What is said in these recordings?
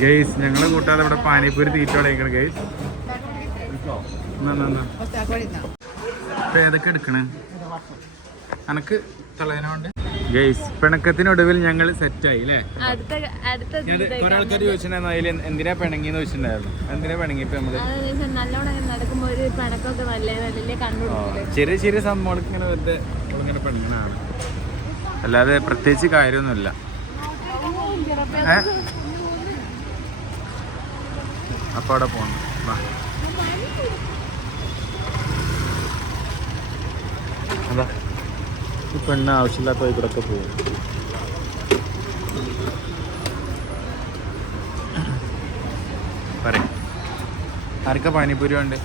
Guys ഞങ്ങളെ കൂട്ടാതെ ഇവിടെ പാനിപ്പൂരി തീറ്റ തുടങ്ങിക്കണം ഗെയ്സ് ഇപ്പൊ ഏതൊക്കെ എടുക്കണ്? അനക്ക് തളയനോണ്ട് ഗെയ്സ് പിണക്കത്തിനൊടുവിൽ ഞങ്ങൾ സെറ്റായി അല്ലേ കുറെ ആൾക്കാർ ചോദിച്ചിട്ടുണ്ടായിരുന്നു അതിൽ എന്തിനാ പിണങ്ങി എന്ന് ചോദിച്ചിട്ടുണ്ടായിരുന്നു? എന്തിനാ നമ്മൾ? നല്ല നല്ല കണ്ടു ചെറിയ ചെറിയ സംഭവങ്ങൾക്ക് ഇങ്ങനെ വെറുതെ ഇങ്ങനെ പിണങ്ങണാണ് അല്ലാതെ പ്രത്യേകിച്ച് കാര്യമൊന്നുമില്ല. ഏ? അപ്പൊ അവിടെ പോകണം. അതാ. ഈ പെണ്ണ് ആവശ്യമില്ലാത്ത ഇവിടൊക്കെ പോകും. പറയും. ആർക്കാ പാനിപ്പൂരി ഉണ്ട്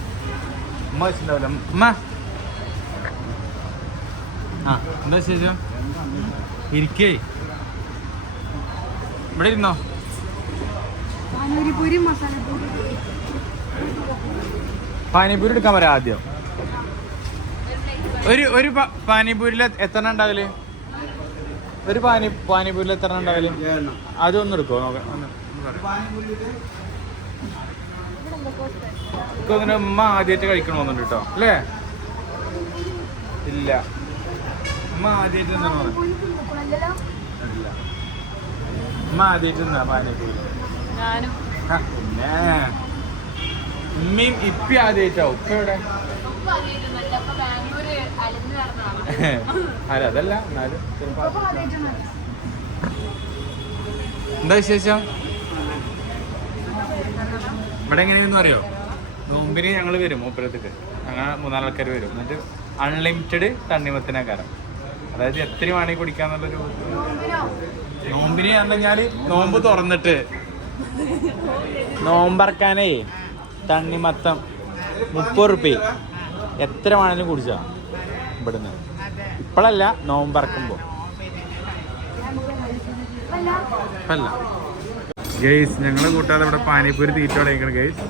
ഉമ്മ വെച്ചിട്ടുണ്ടാവില്ല. ഉമ്മ. ആ എന്താ ശേഷം ഇരിക്കേ. ഇവിടെ ഇരുന്നോ? പാനിപ്പൂരി എടുക്കാൻ പറയാം ആദ്യം. ഒരു ഒരു പാനിപൂരിൽ എത്ര ഉണ്ടാവില്ലേ ഒരു പാനി പാനിപൂരിൽ എത്ര ഉണ്ടാവൽ? അതൊന്നും എടുക്കോ നോക്കാം ഉമ്മ ആദ്യമായിട്ട് കഴിക്കണമെന്നുണ്ട് കേട്ടോ അല്ലേ? ഇല്ല. ഉമ്മ ആദ്യമായിട്ട് തിന്നണോ? ഇല്ല. ഉമ്മ ആദ്യമായിട്ട് തിന്നാ പാനിപ്പൂരി ഞാനും. ആ, പിന്നെ ഉമ്മയും ഇപ്പി ആദ്യമായിട്ടാവും ഉപ്പ എവിടെ? അല്ല അതല്ല എന്നാലും ചിലപ്പോ എന്താ വിശേഷം? ഇവിടെ എങ്ങനെയൊന്നും അറിയോ? നോമ്പിന് ഞങ്ങൾ വരും മൂപ്പരത്തേക്ക് ഞങ്ങൾ മൂന്നാലാൾക്കാർ വരും. എന്നിട്ട് അൺലിമിറ്റഡ് തണ്ണിമത്തിനക്കാരം. അതായത് എത്ര വേണമെങ്കിൽ കുടിക്കാന്നുള്ളൊരു നോമ്പിന്? പറഞ്ഞു കഴിഞ്ഞാൽ നോമ്പ് തുറന്നിട്ട് നോമ്പറക്കാനേ തണ്ണിമത്തം മുപ്പത് റുപ്യ എത്ര വേണേലും കുടിച്ചാ. ഇവിടുന്ന്. ഇപ്പോഴല്ല നോമ്പറക്കുമ്പോ. അല്ല ഗെയ്സ് ഞങ്ങളെ കൂട്ടാതെ ഇവിടെ പാനിപ്പൂരി തീറ്റ തുടങ്ങിക്കണം ഗെയ്സ്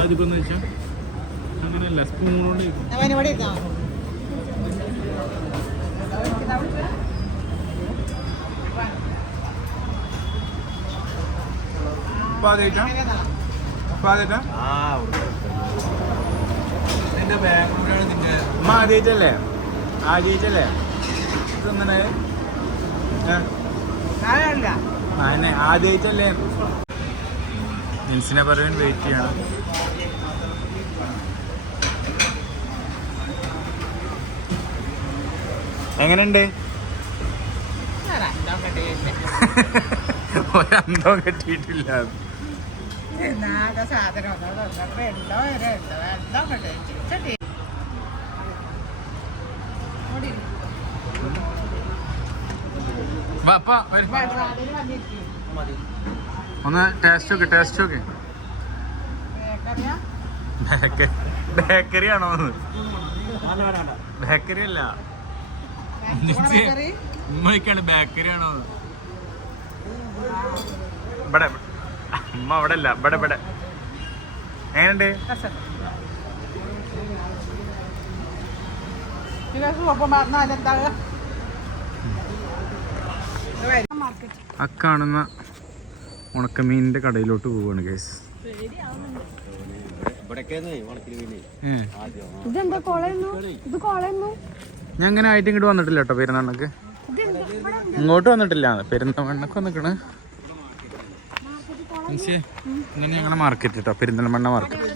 അതിപ്പോ അങ്ങനെയല്ല സ്പൂൺ ആദ്യമായിട്ടാ നിന്റെ ബാക്ക്ഗ്രൗണ്ടാണ് നിന്റെ അമ്മ ആദ്യമായിട്ടല്ലേ ആദ്യമായിട്ടല്ലേ ഇതെങ്ങനെ ആന്നെ ആദ്യമായിട്ടല്ലേ ജിൻസിനെ പറയാൻ വെയിറ്റ് ചെയ്യണം. എങ്ങനെയുണ്ട്? ഒരന്തം കെട്ടിയിട്ടില്ല. വരൂ. ഒന്ന് ടേസ്റ്റ് നോക്ക് ടേസ്റ്റ് നോക്ക്. ബേക്കറി ആണോ ബേക്കറി അല്ല. ഉമ്മയ്ക്കാണ് ബേക്കറി ആണോ ഇവിടെ. ഉമ്മ അവിടെ അല്ല ഇവിടെ ഇവിടെ. എങ്ങനെയുണ്ട്? ആ കാണുന്ന ഉണക്കമീനിന്റെ കടയിലോട്ട് പോവാണ് കേസ് ഞാൻ അങ്ങനെ ആയിട്ട് ഇങ്ങോട്ട് വന്നിട്ടില്ല കേട്ടോ പെരുന്നാളിനൊക്കെ. ഇങ്ങോട്ട് വന്നിട്ടില്ല പെരുന്തമണ്ണക്ക് വന്നിക്കണ്. ഇങ്ങനെ ഞങ്ങളെ മാർക്കറ്റ് കേട്ടോ പെരിന്തൽമണ്ണ മാർക്കറ്റ്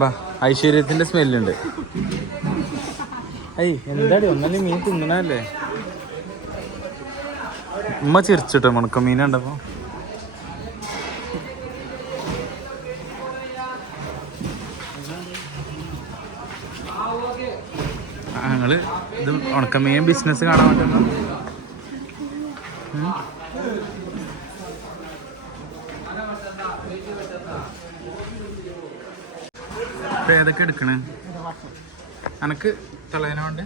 ബാ ഐശ്വര്യത്തിന്റെ സ്മെല്ലുണ്ട്. ഐ എന്താടി ഒന്നല്ലേ മീൻ തിന്നണല്ലേ ഉമ്മ ചിരിച്ചിട്ടോ മണക്കം മീൻ കണ്ടപ്പോ? ഞങ്ങൾ ഇത് ഉണക്കമീൻ ബിസിനസ് കാണാൻ പറ്റുന്നു. ഇപ്പൊ ഏതൊക്കെ എടുക്കണേ? അനക്ക് തളയനോണ്ട്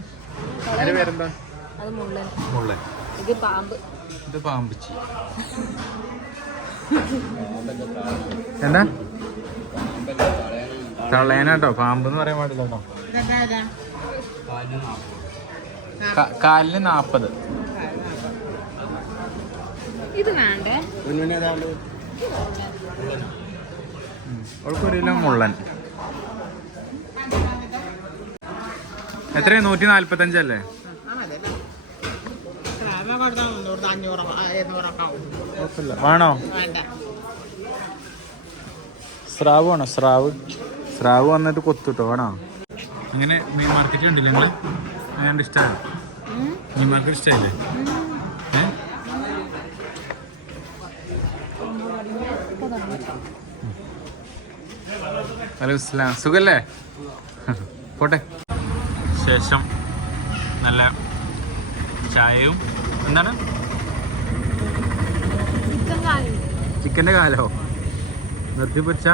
അതിന്റെ പേരെന്താ? ഇത് പാമ്പ്. ഇത് പാമ്പിച്ചി. എന്താ? തള്ളേനാട്ടോ പാമ്പ് എന്ന് പറയാൻ പാടില്ല കേട്ടോ കാലിന് നാപ്പത്. ഇത് വേണ്ടേ? അവൾക്കൊരു കിലോ മുള്ളൻ. എത്രയാ? നൂറ്റി നാല്പത്തി അഞ്ചല്ലേ വേണോ? വേണ്ട? സ്രാവ് വേണോ? സ്രാവ്. സ്രാവ് വന്നിട്ട് കൊത്തുട്ടോ? വേണോ? അങ്ങനെ മീൻ മാർക്കറ്റ് ഉണ്ടല്ലോ നിങ്ങളെ? അങ്ങനെ ഇഷ്ടമാണ് മീൻ മാർക്കറ്റ് ഇഷ്ടമല്ലേ ഹലോ ഇസ്ലാം സുഖല്ലേ? പോട്ടെ. ശേഷം നല്ല ചായയും എന്താണ്? ചിക്കൻ ചിക്കന്റെ കാലോ? നിർത്തി പൊരിച്ച